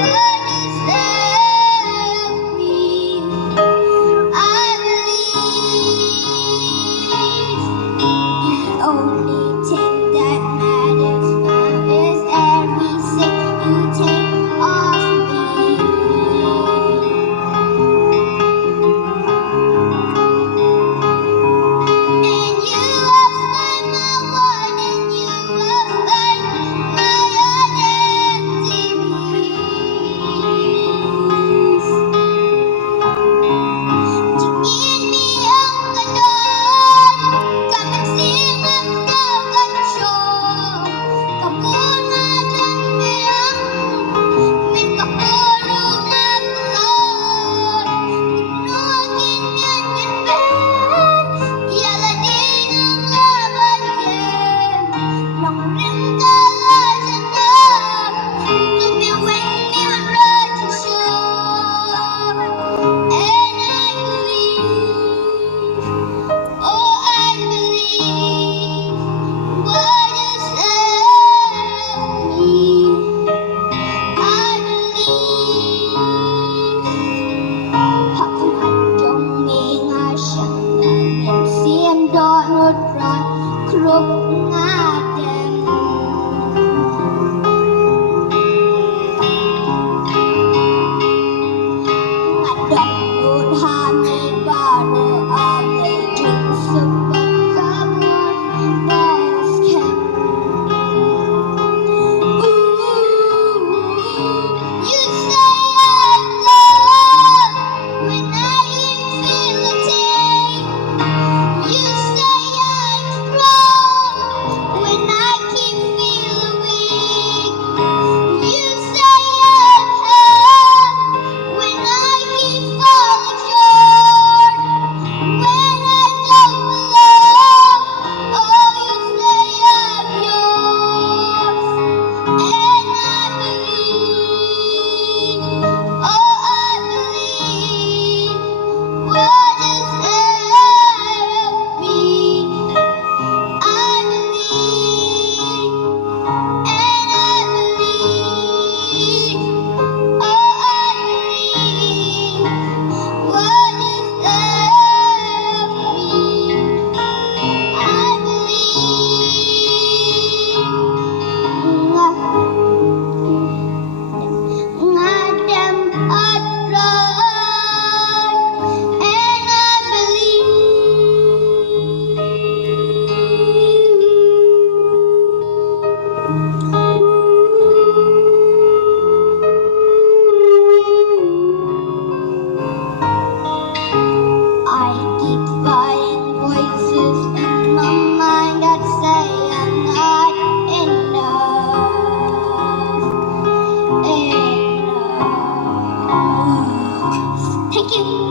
What is there of me? I believe the only thing that matters now is everything you take off me. And you have found my one, and you have found my identities. To give me ang ganon, kapansingan ka gansyo, kapunadan miyang, may kapulong na kulor, inuagin yan yan ben, iyaladin ang laban yan, nang rin kalasan na, tumiwing mi rajasyon. And I believe, oh I believe, what is left of me. I believe, เพราะมันจงมีงาช่างเงินเสียมดอนรดร้อนครุบงาแดง Ngadang mudhani baru alay jing sebab kabur balas kem. You say I'm love when I feel a thing. You say I'm strong when I keep feeling weak. You say I'm held when I keep falling short. When I don't belong, oh, you say I'm yours. And I believe, oh, I believe, what is there of me? I believe, and I believe, oh, I believe, what is there of me? I believe, ngadam adrai, and I believe. I keep fighting voices in my mind that say I'm not enough. Thank you.